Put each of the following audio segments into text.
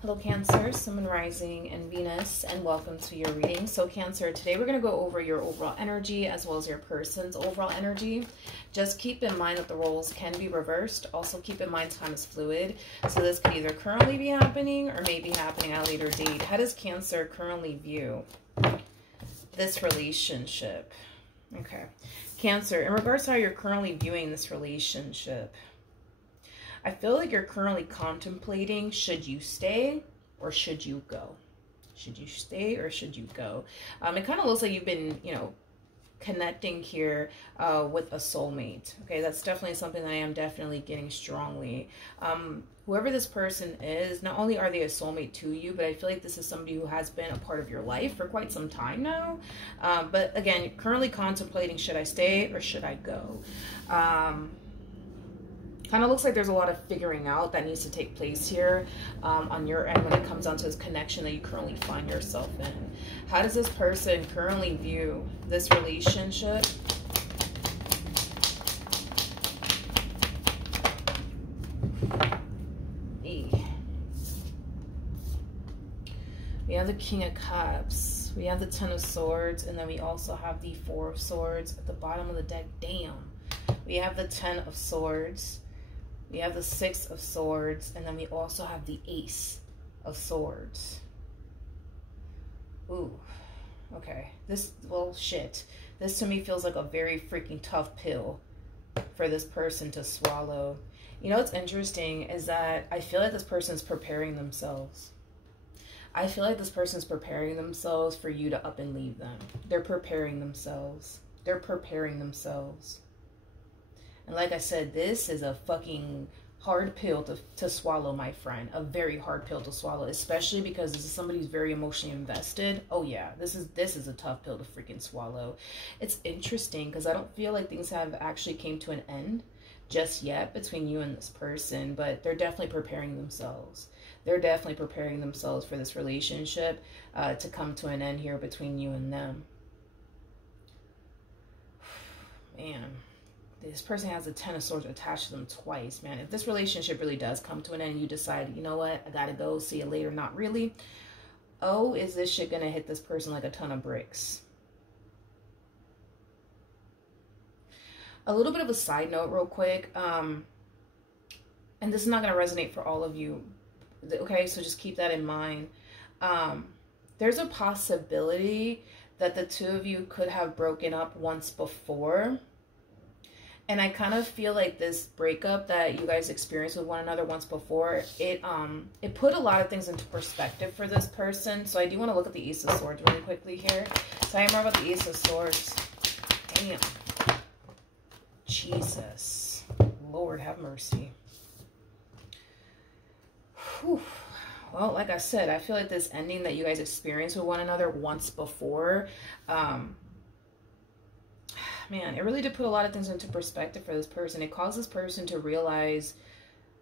Hello Cancer, Sun, Moon, Rising, and Venus, and welcome to your reading. So Cancer, today we're going to go over your overall energy as well as your person's overall energy. Just keep in mind that the roles can be reversed. Also keep in mind time is fluid. So this could either currently be happening or may be happening at a later date. How does Cancer currently view this relationship? Okay. Cancer, in regards to how you're currently viewing this relationship, I feel like you're currently contemplating, should you stay or should you go? Should you stay or should you go? It kind of looks like you've been, connecting here with a soulmate. Okay, that's definitely something that I am definitely getting strongly. Whoever this person is, not only are they a soulmate to you, but I feel like this is somebody who has been a part of your life for quite some time now. But again, you're currently contemplating, should I stay or should I go? Kind of looks like there's a lot of figuring out that needs to take place here on your end when it comes down to this connection that you currently find yourself in. How does this person currently view this relationship? We have the King of Cups. We have the Ten of Swords. And then we also have the Four of Swords at the bottom of the deck. Damn. We have the Ten of Swords. We have the Six of Swords, and then we also have the Ace of Swords. Ooh, okay. Well, shit. This to me feels like a very freaking tough pill for this person to swallow. You know what's interesting is that I feel like this person's preparing themselves. I feel like this person's preparing themselves for you to up and leave them. They're preparing themselves. They're preparing themselves. And like I said, this is a fucking hard pill to swallow, my friend. A very hard pill to swallow, especially because this is somebody who's very emotionally invested. Oh yeah, this is a tough pill to freaking swallow. It's interesting because I don't feel like things have actually came to an end just yet between you and this person, but they're definitely preparing themselves. They're definitely preparing themselves for this relationship to come to an end here between you and them. Man. This person has the Ten of Swords attached to them twice, man. If this relationship really does come to an end and you decide, you know what, I gotta go, see you later, not really. Oh, is this shit gonna hit this person like a ton of bricks? A little bit of a side note real quick. And this is not gonna resonate for all of you. Okay, so just keep that in mind. There's a possibility that the two of you could have broken up once before. And I kind of feel like this breakup that you guys experienced with one another once before, it put a lot of things into perspective for this person. So I do want to look at the Ace of Swords really quickly here. Tell me more about the Ace of Swords. Damn. Jesus. Lord have mercy. Whew. Well, like I said, I feel like this ending that you guys experienced with one another once before, man, it really did put a lot of things into perspective for this person. It caused this person to realize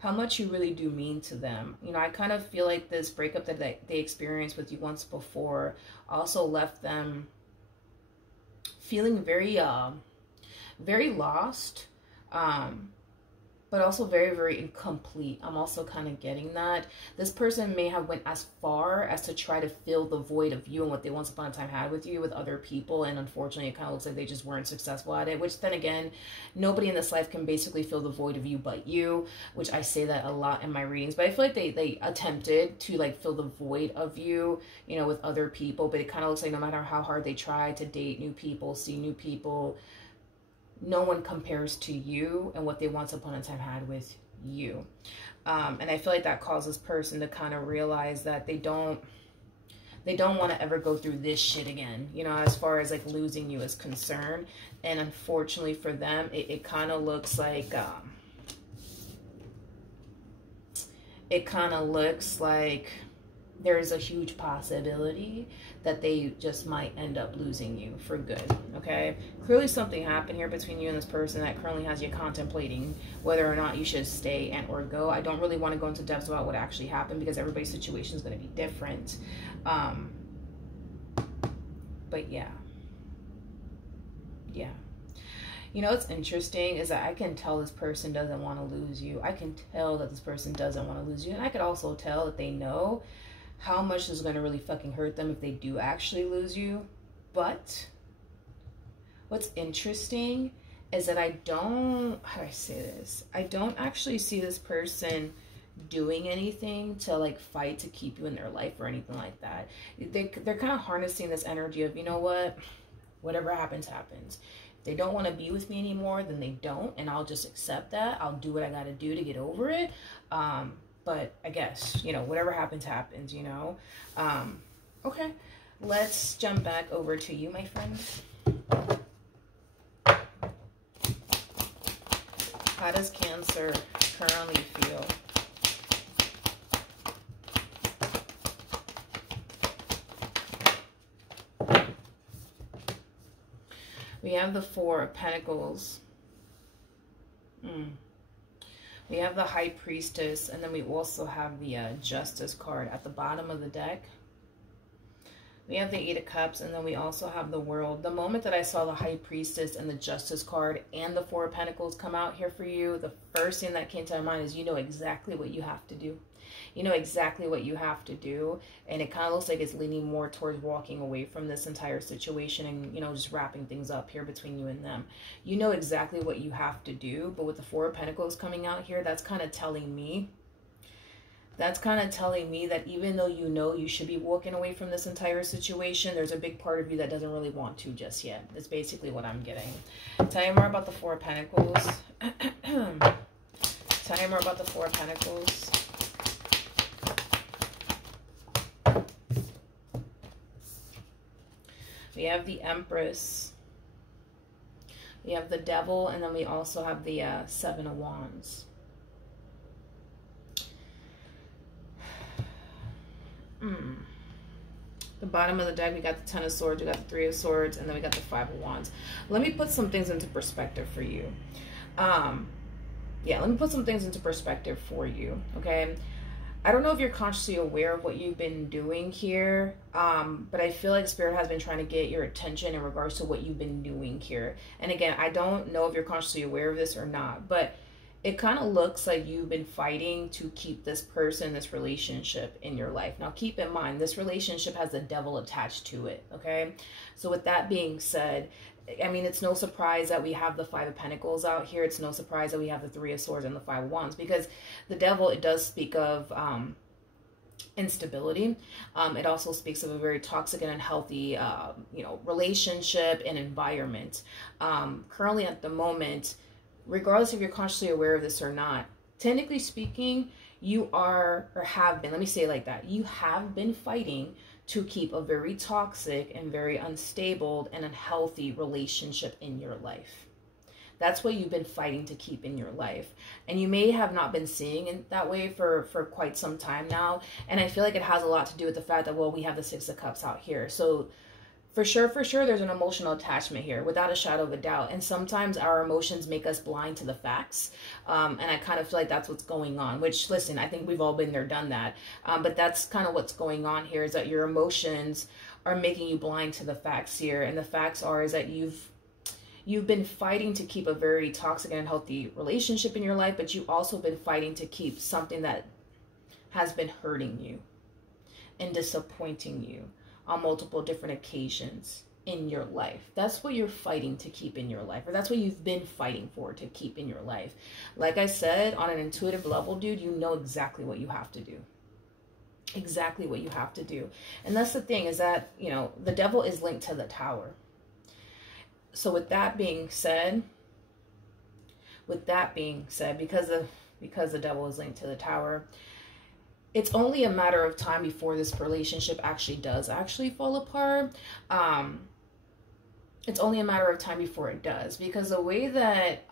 how much you really do mean to them. You know, I kind of feel like this breakup that they experienced with you once before also left them feeling very, very lost, but also very, very incomplete. I'm also kind of getting that. This person may have went as far as to try to fill the void of you and what they once upon a time had with you with other people. And unfortunately, it kind of looks like they just weren't successful at it. Which then again, nobody in this life can basically fill the void of you but you. Which I say that a lot in my readings. But I feel like they attempted to like fill the void of you, you know, with other people. But it kind of looks like no matter how hard they try to date new people, see new people, no one compares to you and what they once upon a time had with you. And I feel like that causes this person to kind of realize that they don't want to ever go through this shit again, you know, as far as like losing you is concerned. And unfortunately for them, it kind of looks like, there's a huge possibility that they just might end up losing you for good, okay? Clearly something happened here between you and this person that currently has you contemplating whether or not you should stay and or go. I don't really want to go into depth about what actually happened because everybody's situation is going to be different. But yeah. You know what's interesting is that I can tell this person doesn't want to lose you. I can tell that this person doesn't want to lose you. And I could also tell that they know how much this is going to really fucking hurt them if they do actually lose you. But what's interesting is that I don't, how do I say this? I don't actually see this person doing anything to like fight to keep you in their life or anything like that. They're kind of harnessing this energy of, you know what, whatever happens, happens. If they don't want to be with me anymore, then they don't, and I'll just accept that. I'll do what I got to do to get over it. But I guess, you know, whatever happens, happens, you know. Okay, let's jump back over to you, my friend. How does Cancer currently feel? We have the Four of Pentacles. We have the High Priestess, and then we also have the Justice card at the bottom of the deck. We have the Eight of Cups, and then we also have the World. The moment that I saw the High Priestess and the Justice card and the Four of Pentacles come out here for you, the first thing that came to my mind is you know exactly what you have to do. You know exactly what you have to do, and it kind of looks like it's leaning more towards walking away from this entire situation and, you know, just wrapping things up here between you and them. You know exactly what you have to do, but with the Four of Pentacles coming out here, that's kind of telling me that even though you know you should be walking away from this entire situation, there's a big part of you that doesn't really want to just yet. That's basically what I'm getting. Tell you more about the Four of Pentacles. Tell you more about the Four of Pentacles. We have the Empress. We have the Devil, and then we also have the Seven of Wands. The bottom of the deck, we got the Ten of Swords, we got the Three of Swords, and then we got the Five of Wands. Let me put some things into perspective for you. Yeah, let me put some things into perspective for you, okay? I don't know if you're consciously aware of what you've been doing here, but I feel like Spirit has been trying to get your attention in regards to what you've been doing here. And again, I don't know if you're consciously aware of this or not, but it kind of looks like you've been fighting to keep this person, this relationship in your life. Now, keep in mind, this relationship has the devil attached to it, okay? So with that being said, I mean, it's no surprise that we have the Five of Pentacles out here. It's no surprise that we have the Three of Swords and the Five of Wands, because the devil, it does speak of instability. It also speaks of a very toxic and unhealthy, you know, relationship and environment. Currently at the moment, regardless if you're consciously aware of this or not, technically speaking, you are, or have been, let me say it like that, you have been fighting to keep a very toxic and very unstable and unhealthy relationship in your life. That's what you've been fighting to keep in your life. And you may have not been seeing it that way for quite some time now. And I feel like it has a lot to do with the fact that, well, we have the Six of Cups out here. So for sure, there's an emotional attachment here, without a shadow of a doubt. And sometimes our emotions make us blind to the facts. And I kind of feel like that's what's going on, which, listen, I think we've all been there, done that. But that's kind of what's going on here, is that your emotions are making you blind to the facts here. And the facts is that you've been fighting to keep a very toxic and unhealthy relationship in your life, but you've also been fighting to keep something that has been hurting you and disappointing you on multiple different occasions in your life. That's what you're fighting to keep in your life, or that's what you've been fighting for to keep in your life. Like I said, on an intuitive level, dude, you know exactly what you have to do. Exactly what you have to do. And that's the thing, is that, you know, the devil is linked to the Tower. So with that being said, because the devil is linked to the Tower, it's only a matter of time before this relationship does fall apart. It's only a matter of time before it does, because the way that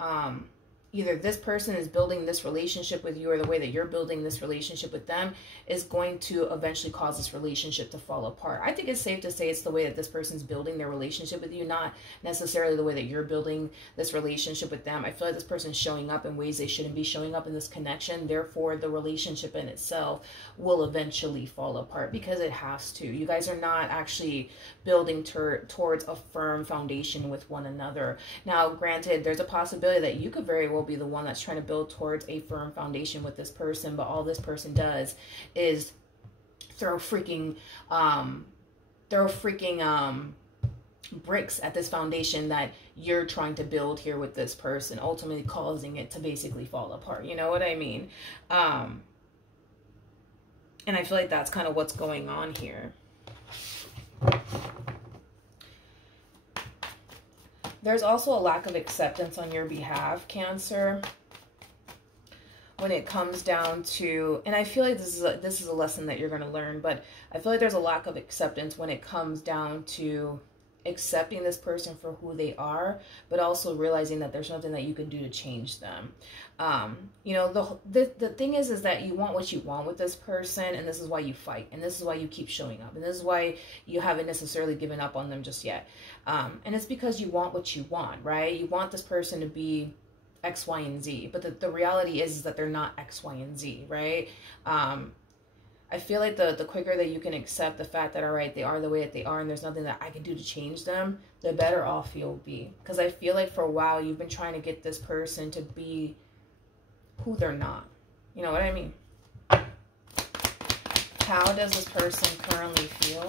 either this person is building this relationship with you, or the way that you're building this relationship with them is going to eventually cause this relationship to fall apart. I think it's safe to say it's the way that this person's building their relationship with you, not necessarily the way that you're building this relationship with them. I feel like this person's showing up in ways they shouldn't be showing up in this connection. Therefore, the relationship in itself will eventually fall apart, because it has to. You guys are not actually building towards a firm foundation with one another. Now, granted, there's a possibility that you could very well be the one that's trying to build towards a firm foundation with this person, but all this person does is throw freaking bricks at this foundation that you're trying to build here with this person, ultimately causing it to basically fall apart. You know what I mean? And I feel like that's kind of what's going on here. There's also a lack of acceptance on your behalf, Cancer, when it comes down to, and I feel like this is a lesson that you're going to learn, but I feel like there's a lack of acceptance when it comes down to accepting this person for who they are, but also realizing that there's nothing that you can do to change them. You know, the thing is that you want what you want with this person, and this is why you fight, and this is why you keep showing up, and this is why you haven't necessarily given up on them just yet. And it's because you want what you want, right? You want this person to be X, Y, and Z, but the reality is that they're not X, Y, and Z, right? I feel like the quicker that you can accept the fact that, all right, they are the way that they are and there's nothing that I can do to change them, the better off you'll be. Because I feel like for a while you've been trying to get this person to be who they're not. You know what I mean? How does this person currently feel?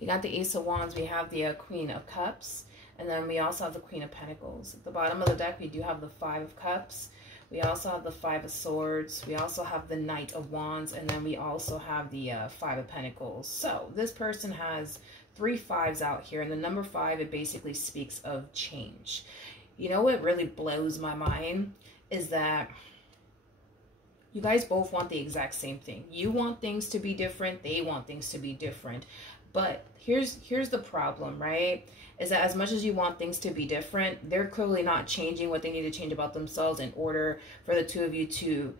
We got the Ace of Wands. We have the Queen of Cups. And then we also have the Queen of Pentacles. At the bottom of the deck, we do have the Five of Cups. We also have the Five of Swords. We also have the Knight of Wands. And then we also have the Five of Pentacles. So this person has 3 fives out here. And the number 5, it basically speaks of change. You know what really blows my mind is that you guys both want the exact same thing. You want things to be different. They want things to be different. But here's the problem, right? Is that as much as you want things to be different, they're clearly not changing what they need to change about themselves in order for the two of you to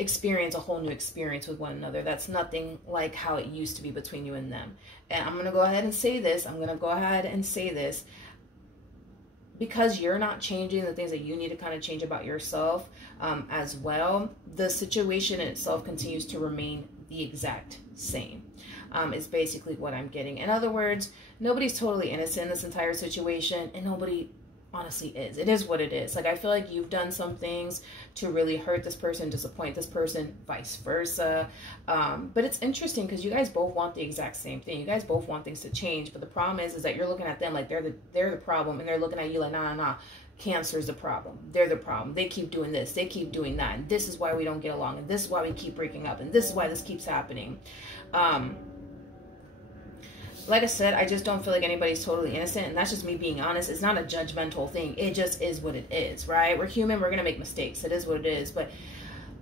experience a whole new experience with one another. That's nothing like how it used to be between you and them. And I'm going to go ahead and say this. Because you're not changing the things that you need to kind of change about yourself as well, the situation in itself continues to remain the exact same. Is basically what I'm getting. In other words, nobody's totally innocent in this entire situation, and nobody honestly is. It is what it is. Like, I feel like you've done some things to really hurt this person, disappoint this person, vice versa. But it's interesting because you guys both want the exact same thing. You guys both want things to change, but the problem is that you're looking at them like they're the problem, and they're looking at you like, nah. Cancer's the problem. They're the problem. They keep doing this. They keep doing that. And this is why we don't get along. And this is why we keep breaking up. And this is why this keeps happening. Like I said, I just don't feel like anybody's totally innocent. And that's just me being honest. It's not a judgmental thing. It just is what it is, right? We're human. We're going to make mistakes. It is what it is. But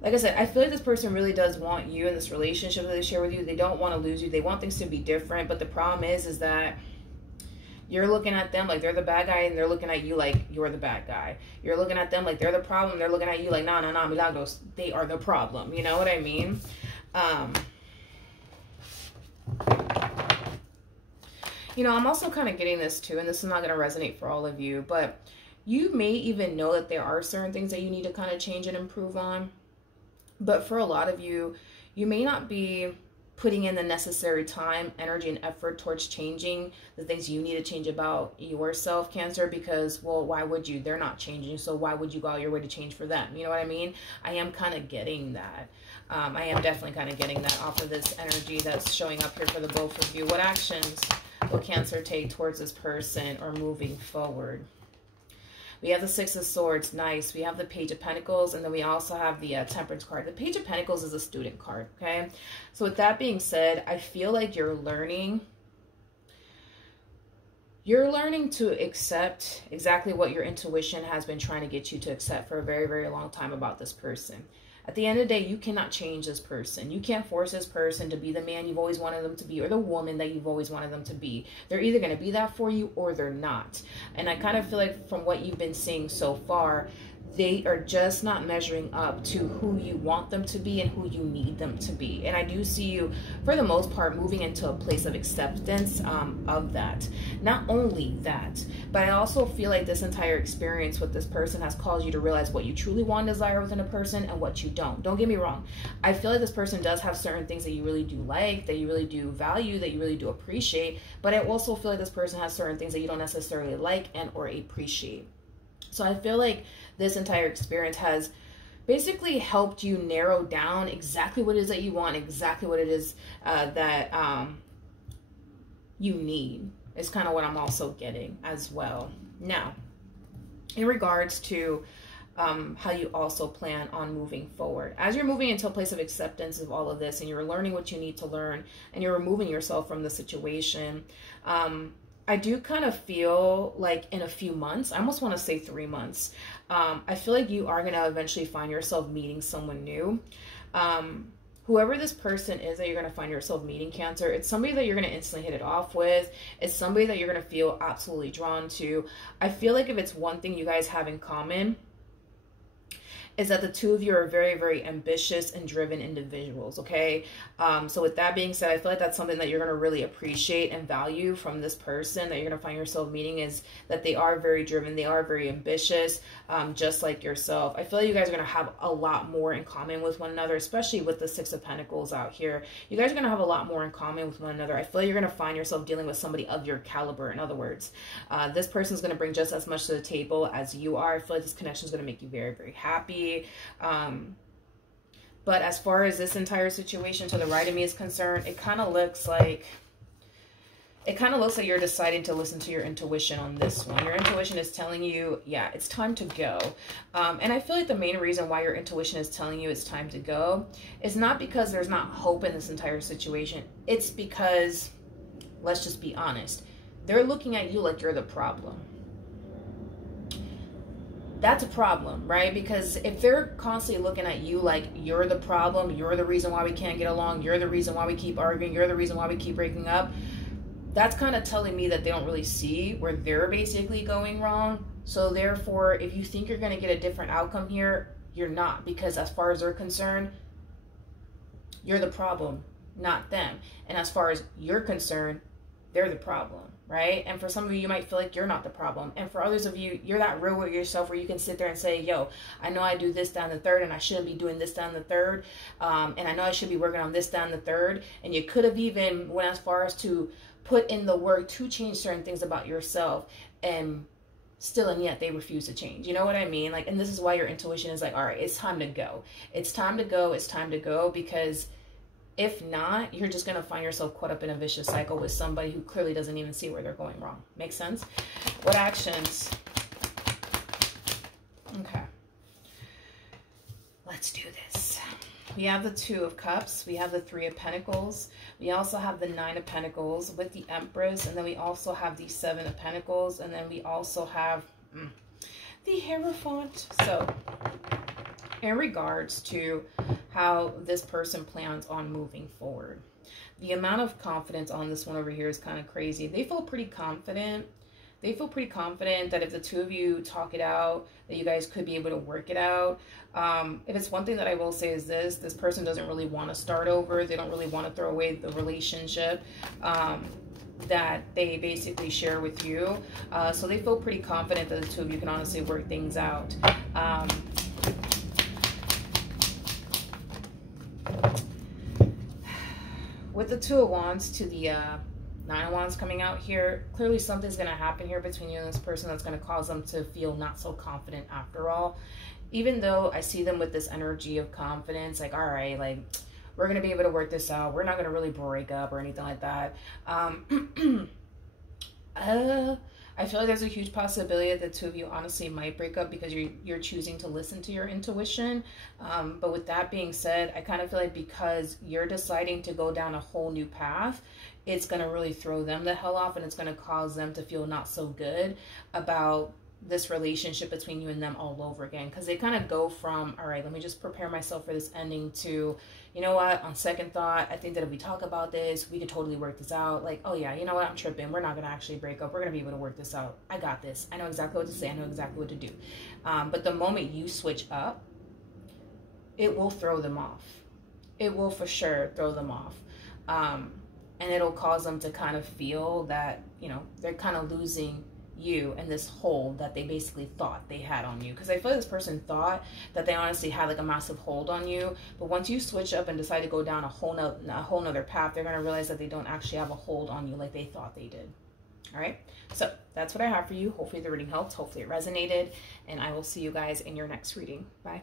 like I said, I feel like this person really does want you in this relationship that they share with you. They don't want to lose you. They want things to be different. But the problem is that you're looking at them like they're the bad guy, and they're looking at you like you're the bad guy. You're looking at them like they're the problem. They're looking at you like, nah, Milagros, they are the problem. You know what I mean? You know, I'm also kind of getting this too, and this is not going to resonate for all of you, but you may even know that there are certain things that you need to kind of change and improve on. But for a lot of you, you may not be putting in the necessary time, energy, and effort towards changing the things you need to change about yourself, Cancer, because, well, why would you? They're not changing, so why would you go out your way to change for them? You know what I mean? I am kind of getting that. I am definitely kind of getting that off of this energy that's showing up here for the both of you. What actions will Cancer take towards this person or moving forward? We have the Six of Swords. Nice. We have the Page of Pentacles. And then we also have the Temperance card. The Page of Pentacles is a student card. Okay. So with that being said, I feel like you're learning to accept exactly what your intuition has been trying to get you to accept for a very, very long time about this person. At the end of the day, you cannot change this person. You can't force this person to be the man you've always wanted them to be or the woman that you've always wanted them to be. They're either going to be that for you or they're not. And I kind of feel like from what you've been seeing so far, they are just not measuring up to who you want them to be and who you need them to be. And I do see you, for the most part, moving into a place of acceptance of that. Not only that, but I also feel like this entire experience with this person has caused you to realize what you truly want and desire within a person and what you don't. Don't get me wrong. I feel like this person does have certain things that you really do like, that you really do value, that you really do appreciate. But I also feel like this person has certain things that you don't necessarily like and or appreciate. So I feel like this entire experience has basically helped you narrow down exactly what it is that you want, exactly what it is that you need. Is kind of what I'm also getting as well. Now, in regards to how you also plan on moving forward. As you're moving into a place of acceptance of all of this and you're learning what you need to learn and you're removing yourself from the situation, I do kind of feel like in a few months, I almost want to say 3 months, I feel like you are going to eventually find yourself meeting someone new. Whoever this person is that you're going to find yourself meeting, Cancer, it's somebody that you're going to instantly hit it off with. It's somebody that you're going to feel absolutely drawn to. I feel like if it's one thing you guys have in common, is that the two of you are very, very ambitious and driven individuals, okay? So with that being said, I feel like that's something that you're going to really appreciate and value from this person that you're going to find yourself meeting, is that they are very driven, they are very ambitious, just like yourself. I feel like you guys are going to have a lot more in common with one another, especially with the Six of Pentacles out here. You guys are going to have a lot more in common with one another. I feel like you're going to find yourself dealing with somebody of your caliber. In other words, this person's going to bring just as much to the table as you are. I feel like this connection is going to make you very, very happy. But as far as this entire situation to the right of me is concerned, it kind of looks like you're deciding to listen to your intuition on this one. Your intuition is telling you, yeah, it's time to go. And I feel like the main reason why your intuition is telling you it's time to go is not because there's not hope in this entire situation. It's because, let's just be honest, they're looking at you like you're the problem. That's a problem, right? Because if they're constantly looking at you like you're the problem, you're the reason why we can't get along, you're the reason why we keep arguing, you're the reason why we keep breaking up, that's kind of telling me that they don't really see where they're basically going wrong. So therefore, if you think you're going to get a different outcome here, you're not. Because as far as they're concerned, you're the problem, not them. And as far as you're concerned, they're the problem. Right? And for some of you might feel like you're not the problem. And for others of you, you're that real with yourself where you can sit there and say, yo, I know I do this down the third and I shouldn't be doing this down the third. And I know I should be working on this down the third. And you could have even went as far as to put in the work to change certain things about yourself, and still and yet they refuse to change. You know what I mean? Like, and this is why your intuition is like, all right, it's time to go. It's time to go. It's time to go, because if not, you're just going to find yourself caught up in a vicious cycle with somebody who clearly doesn't even see where they're going wrong. Makes sense? What actions? Okay. Let's do this. We have the Two of Cups. We have the Three of Pentacles. We also have the Nine of Pentacles with the Empress. And then we also have the Seven of Pentacles. And then we also have the Hierophant. So, in regards to how this person plans on moving forward, the amount of confidence on this one over here is kind of crazy. They feel pretty confident. They feel pretty confident that if the two of you talk it out, that you guys could be able to work it out. If it's one thing that I will say is this person doesn't really want to start over. They don't really want to throw away the relationship that they basically share with you. So they feel pretty confident that the two of you can honestly work things out. With the Two of Wands to the Nine of Wands coming out here, clearly something's going to happen here between you and this person that's going to cause them to feel not so confident after all. Even though I see them with this energy of confidence, like, all right, like, we're going to be able to work this out. We're not going to really break up or anything like that. I feel like there's a huge possibility that the two of you honestly might break up because you're choosing to listen to your intuition. But with that being said, I kind of feel like because you're deciding to go down a whole new path, it's going to really throw them the hell off, and it's going to cause them to feel not so good about this relationship between you and them all over again, because they kind of go from, all right, let me just prepare myself for this ending, to, you know what, on second thought, I think that if we talk about this, we could totally work this out. Like, oh yeah, you know what, I'm tripping, we're not gonna actually break up, we're gonna be able to work this out, I got this, I know exactly what to say, I know exactly what to do. But the moment you switch up, it will throw them off. It will for sure throw them off. And it'll cause them to kind of feel that, you know, they're kind of losing you and this hold that they basically thought they had on you. Because I feel like this person thought that they honestly had like a massive hold on you, but once you switch up and decide to go down a whole nother path, they're going to realize that they don't actually have a hold on you like they thought they did. All right, so that's what I have for you. Hopefully the reading helped, hopefully it resonated, and I will see you guys in your next reading. Bye.